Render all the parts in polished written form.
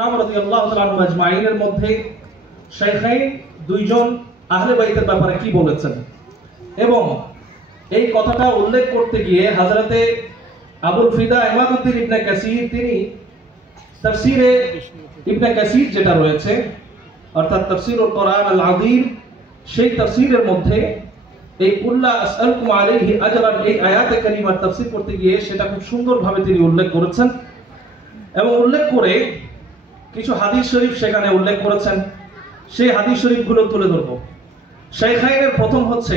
کرام রাদিয়াল্লাহু তাআলা আনহুম আজমাইনের মধ্যে শাইখাইন দুইজন আহলে বাইতের ব্যাপারে কি বলেছেন, এবং এই কথাটা উল্লেখ করতে গিয়ে হযরতে আবুল ফিদা ইমাদউদ্দিন ইবনে কাসির তিনি তাফসীরে ইবনে কাসির যেটা রয়েছে অর্থাৎ তাফসীরুল কোরআন আল আযীম, সেই তাফসীরের মধ্যে এই কুল্লা আসআলকুম আলাইহি আজরান এই আয়াতে কারিমার তাফসীর করতে গিয়ে সেটা খুব সুন্দরভাবে তিনি উল্লেখ করেছেন, এবং উল্লেখ করে কিছু হাদিস শরীফ সেখানে উল্লেখ করেছেন। সেই হাদিস শরীফগুলো তুলে ধরব। শাইখাইনের প্রথম হচ্ছে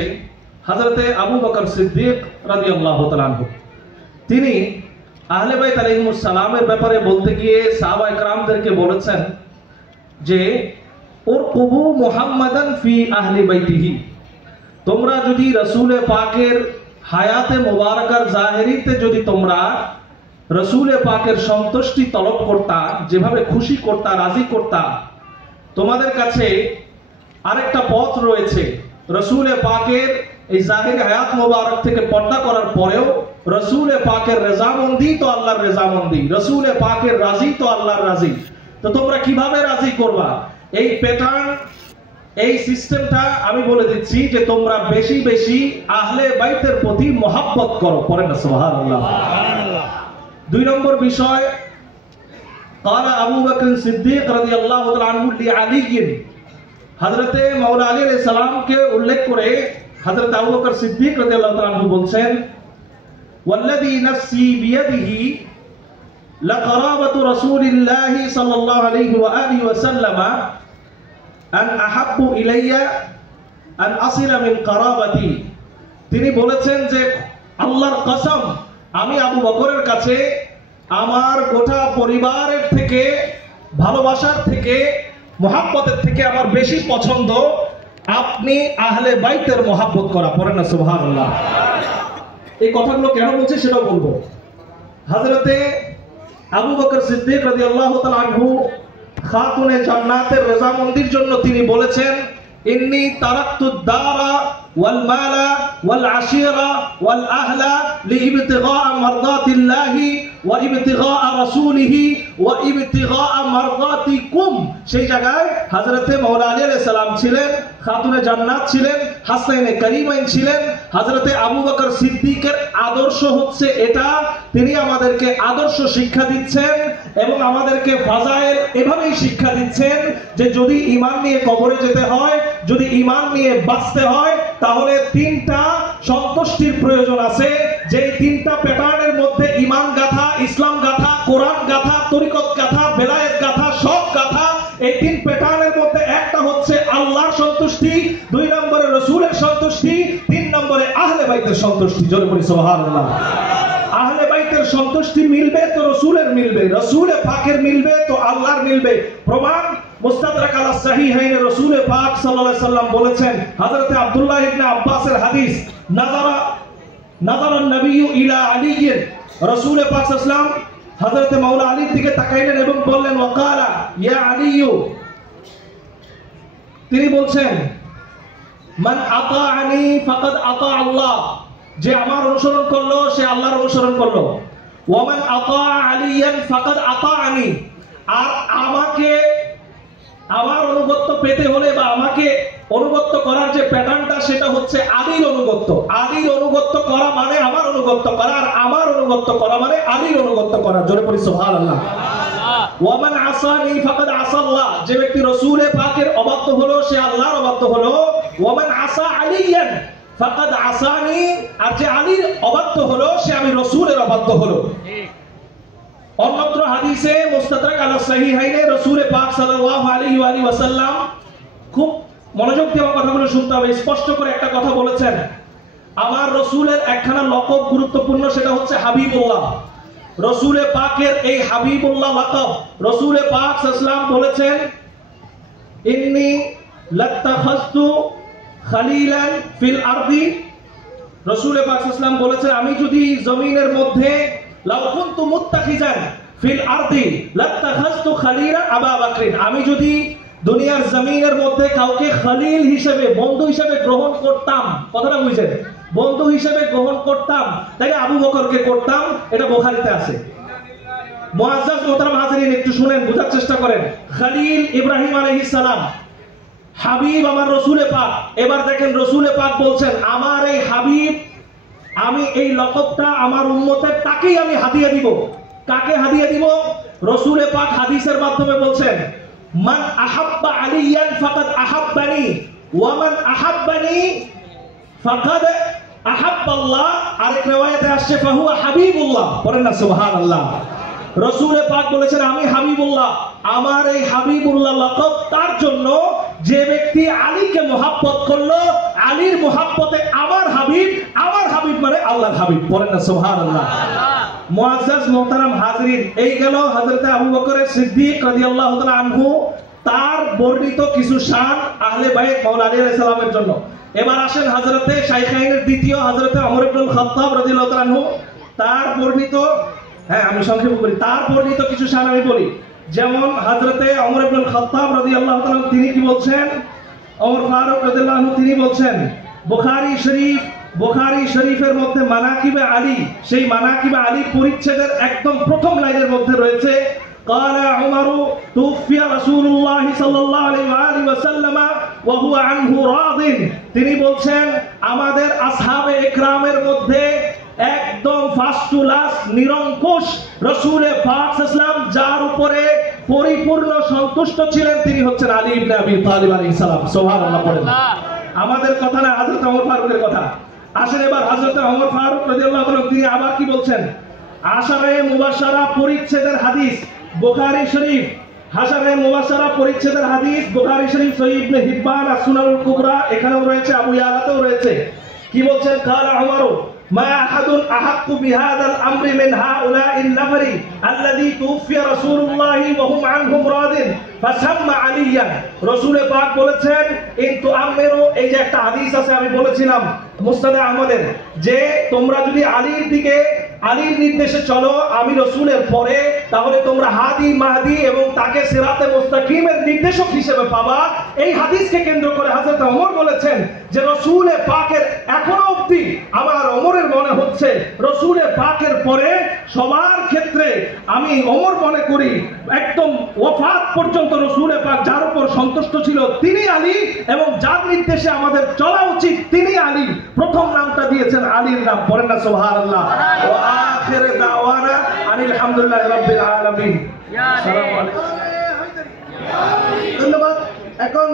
হযরতে আবু বকর সিদ্দিক রাদিয়াল্লাহু তাআলা আনহু। তিনি আহলে বাইত আলাইহিমুস সালামের ব্যাপারে বলতে গিয়ে সাহাবায়ে কেরামদেরকে বলেছেন যে উরকুবু মুহাম্মাদান ফি আহলি বাইতিহি, তোমরা যদি রাসূলে পাকের হায়াতে মুবারাকার জাহেরিতে যদি তোমরা রাসূলে পাকের সন্তুষ্টি তলব করতা, যেভাবে খুশি করতা, রাজি করতা, তোমাদের কাছে আরেকটা পথ রয়েছে। রাসূলে পাকের এই জাহির হায়াত মুবারক থেকে পর্দা করার পরেও রাসূলে পাকের রেজামন্দি তো আল্লাহর রেজামন্দি, রাসূলে পাকের রাজি তো আল্লাহর রাজি। তো তোমরা কিভাবে রাজি করবা? এই প্যাটার্ন, এই সিস্টেমটা আমি বলে দিচ্ছি যে তোমরা বেশি বেশি আহলে বাইতের প্রতি মহব্বত করো। পড়েন না সুবহানাল্লাহ। দুই নম্বর বিষয়, قال আবু বকর সিদ্দিক রাদিয়াল্লাহু তাআলা আনহু লিআলী, হযরতে মাওলা আলী আলাইহিস সালামকে উল্লেখ করে হযরত আবু বকর সিদ্দিক রাদিয়াল্লাহু তাআলা আনহু বলছেন, ওয়াল্লাযী নাফসি বিয়াদিহি লাকারাবাতু রাসূলিল্লাহি সাল্লাল্লাহু আলাইহি ওয়া আলিহি ওয়া সাল্লামা আন আহাব্বু ইলাইয়া আন আসিলা মিন কারাবাতি। তিনি বলেছেন যে আল্লাহর কসম, আমি আবু বকরের কাছে আমার গোটা পরিবারের থেকে, ভালোবাসার থেকে, মহব্বতের থেকে আমার বেশি পছন্দ আপনি আহলে বাইতের মহব্বত করা। পড়েন না সুবহানাল্লাহ। এই কথাগুলো কেন বলছি সেটাও বলবো। হযরতে আবু বকর সিদ্দিক রাদিয়াল্লাহু তাআলা আনহু খাতুনে জান্নাতের রেজামন্দির জন্য তিনি বলেছেন, ইন্নী তারাকতুদ দারা ওয়াল মালা ওয়াল আশিরা ওয়াল আহলা লিইবতিগা মারদাতিল্লাহি ওয়া ইবতিগা রাসূলিহি ওয়া ইবতিগা মারদাতিকুম। সেই জায়গায় হযরতে মাওলা আলী আলাইহিস সালাম ছিলেন, খাতুনে জান্নাত ছিলেন, হাসাইনে কারিমাইন ছিলেন। হযরতে আবু বকর সিদ্দিকের আদর্শ হচ্ছে এটা, তিনি আমাদেরকে আদর্শ শিক্ষা দিচ্ছেন এবং আমাদেরকে ফাজাইল এভাবেই শিক্ষা দিচ্ছেন যে যদি ঈমান নিয়ে কবরে যেতে হয়, যদি ঈমান নিয়ে বাঁচতে হয়, তাহলে তিনটা সন্তুষ্টির প্রয়োজন আছে। যে তিনটা প্যাটার্নের মধ্যে ঈমান গাথা, ইসলাম গাথা, কোরআন গাথা, তরিকত গাথা, বেলায়েত গাথা, সব গাথা, এই তিন প্যাটার্নের মধ্যে একটা হচ্ছে আল্লাহর সন্তুষ্টি, দুই নম্বরে রাসূলের সন্তুষ্টি, তিন নম্বরে আহলে বাইতের সন্তুষ্টি। জোরে বলি সুবহানাল্লাহ। আহলে বাইতের সন্তুষ্টি মিলবে তো রাসূলের মিলবে, রাসূলে পাকের মিলবে তো আল্লাহর মিলবে। প্রমাণ মুস্তাদরাক আলা সাহিহাইনে রাসূলে পাক সাল্লাল্লাহু আলাইহি সাল্লাম বলেছেন, হযরতে আব্দুল্লাহ ইবনে আব্বাসের হাদিস, নাযারা নবী ইলা আলী, রাসূলে পাক সাল্লাল্লাহু আলাইহি সাল্লাম হযরতে মাওলা আলীর দিকে তাকাইলেন এবং বললেন, ওয়াকালা ইয়া আলী, তিনি বলছেন, মান আতাআনি ফাকাদ আতা আল্লাহ, যে আমার অনুসরণ করলো সে আল্লাহর অনুসরণ করলো। ওয়া মান আতা আলিয়ান ফাকাদ আতাআনি, আর আমাকে আমার অনুগত্য পেতে হলে বা আমাকে অনুগত্য করার যে প্যাটার্নটা সেটা হচ্ছে আলীর অনুগত্য। আলীর অনুগত্য করা মানে আমার অনুগত্য করা, আর আমার অনুগত্য করা মানে আলীর অনুগত্য করা। জোরে পড়ি সুবহানাল্লাহ। ওয়া মান আসানি ফাকাদ আসাল্লাহ, যে ব্যক্তি রাসূলে পাকের অবাধ্য হলো সে আল্লাহর অবাধ্য হলো। ওয়া মান আসা আলিয়ান ফাকাদ আসানি, আর যে আলীর অবাধ্য হলো সে আমি রাসূলের অবাধ্য হলো। অন্যত্র হাদিসে মুস্তাদরাক আলা সাহিহাইনে রাসূলে পাক সাল্লাল্লাহু আলাইহি ওয়া আলিহি ওয়াসাল্লাম, খুব মনোযোগ দিয়ে আমার কথাগুলো শুনতে হবে, স্পষ্ট করে একটা কথা বলেছেন, আমার রাসূলের একখানা লকব গুরুত্বপূর্ণ, সেটা হচ্ছে হাবিবুল্লাহ। রাসূলে পাকের এই হাবিবুল্লাহ লকব রাসূলে পাক সাল্লাল্লাহু আলাইহি ওয়াসাল্লাম বলেছেন, ইন্নী লাত্তাখাযতু খালিলান ফিল আরদি। রাসূলে পাক সাল্লাল্লাহু আলাইহি ওয়াসাল্লাম বলেছেন, আমি যদি জমিনের মধ্যে লাউ কুনতু মুত্তাখিজান ফিল আরদি লাত্তাখাযতু খালিলা আবু বকর, আমি যদি দুনিয়ার জমিনের মধ্যে কাউকে খলিল হিসেবে, বন্ধু হিসেবে গ্রহণ করতাম, কথাটা বুঝছেন, বন্ধু হিসেবে গ্রহণ করতাম, তাহলে আবু বকরকে করতাম। এটা বুখারীতে আছে। মুআজ্জাজ মোহতারাম হাজিরিন, একটু শুনেন, বোঝার চেষ্টা করেন। খলিল ইব্রাহিম আলাইহিস সালাম, হাবিব আমার রসুলে পাক। এবার দেখেন রসুলে পাক বলছেন, আমার এই হাবিব, আমি এই লকবটা আমার উম্মতের তাকেই আমি হাদিয়া দিব। কাকে হাদিয়া দিব? রসুলে পাক হাদিসের মাধ্যমে বলছেন, মান আহাব্বা আলিয়ান ফাকাদ আহাব্বানি ওয়া মান আহাব্বানি ফাকাদ আহাব্বাল্লাহ। আরেক riwayate আসছে ফাহুয়া হাবিবুল্লাহ। বলেন না সুবহানাল্লাহ। রসুলে পাক বলেছেন, আমি হাবিবুল্লাহ, আমার এই হাবিবুল্লাহ লকব তার জন্য যে ব্যক্তি আলীকে মুহাব্বত করলো, আলীর মুহাব্বতে আমার হাবিব মানে আল্লাহর হাবিব। বলেন না সুবহানাল্লাহ। মুআজ্জাজ মোহতারাম হাজিরিন, এই গেল হযরতে আবু বকর সিদ্দিক রাদিয়াল্লাহু তাআলা আনহু তার বর্ণিত কিছু শান আহলে বাইত মাওলানা আলী আলাইহিস সালামের জন্য। এবার আসেন হযরতে শাইখাইনের দ্বিতীয় হযরতে ওমর ইবনুল খাত্তাব রাদিয়াল্লাহু তাআলা আনহু তার বর্ণিত, আমি সংক্ষেপ করি, তার বর্ণিত কিছু শান আমি বলি। যেমন হযরতে ওমর ইবনুল খাত্তাব রাদিয়াল্লাহু তাআলা তিনি কি বলছেন, ওমর ফারুক রাদিয়াল্লাহু আনহু তিনি বলছেন, বুখারী শরীফের মধ্যে মানাকিবে আলী, সেই মানাকিবে আলী পরিচ্ছেদের একদম প্রথম লাইনের মধ্যে রয়েছে, قال عمر توفي رسول الله صلى الله عليه وآله وسلم وهو عنه راض। তিনি বলছেন আমাদের আসহাবে ইকরামের মধ্যে একদম ফার্স্ট টু লাস্ট নিরঙ্কুশ রাসূলে পাক সাল্লাল্লাহু আলাইহি যার উপরে পরিপূর্ণ সন্তুষ্ট ছিলেন তিনি হচ্ছেন আলী ইবনে আবি তালিব আলাইহিস সালাম। সুবহানাল্লাহ। পড়েন, আমাদের কথা না, হযরত ওমর ফারুকের কথা। আসেন এবার হযরত ওমর ফারুক রাদিয়াল্লাহু আনহু তিনি আবার কি বলছেন, আশারে মুবাশশারা পরিচ্ছেদের হাদিস বুখারী শরীফ, আশারে মুবাশশারা পরিচ্ছেদের হাদিস বুখারী শরীফ, সহিহ ইবনে হিব্বান, as-সুনানুল কুবরা, এখানেও রয়েছে, আবু ইয়ালাতেও রয়েছে। কি বলছেন, কালা উমরু মা আহাদুন আহাক্কু বিহাদাল আমরি মিন হাউলাইন নাফরি আল্লাযী তুফিয়া রাসূলুল্লাহি ওয়া হুম আনহুম রাদিন ফাসাম্মা আলিয়ান। রাসূলে পাক বলেছেন ইনতু আমিরু, এই যে একটা হাদিস আছে আমি বলেছিলাম মুসনাদে আহমদের, যে তোমরা যদি আলীর নির্দেশে চলো আমি রসুলের পরে, তাহলে তোমরা হাদি মাহদি এবং তাকে সিরাতে মুস্তাকিমের নির্দেশক হিসেবে পাবা। এই হাদিসকে কেন্দ্র করে হযরত ওমর বলেছেন যে রসুলে পাকের এখনো অবধি আমার ওমরের মনে হচ্ছে রসুলে পাকের পরে সবার ক্ষেত্রে আমি ওমর মনে করি একদম ওয়াফাত পর্যন্ত রসুলে পাক যার উপর সন্তুষ্ট ছিল তিনি আলী, এবং যার নির্দেশে আমাদের চলা উচিত তিনি আলী। প্রথম নামটা দিয়েছেন আলীর নাম। বলেন না সুবহানাল্লাহ। ওয়া আখির দাওয়ানা আনিল হামদুলিল্লাহি রাব্বিল আলামিন। আসসালামু আলাইকুম। ধন্যবাদ। এখন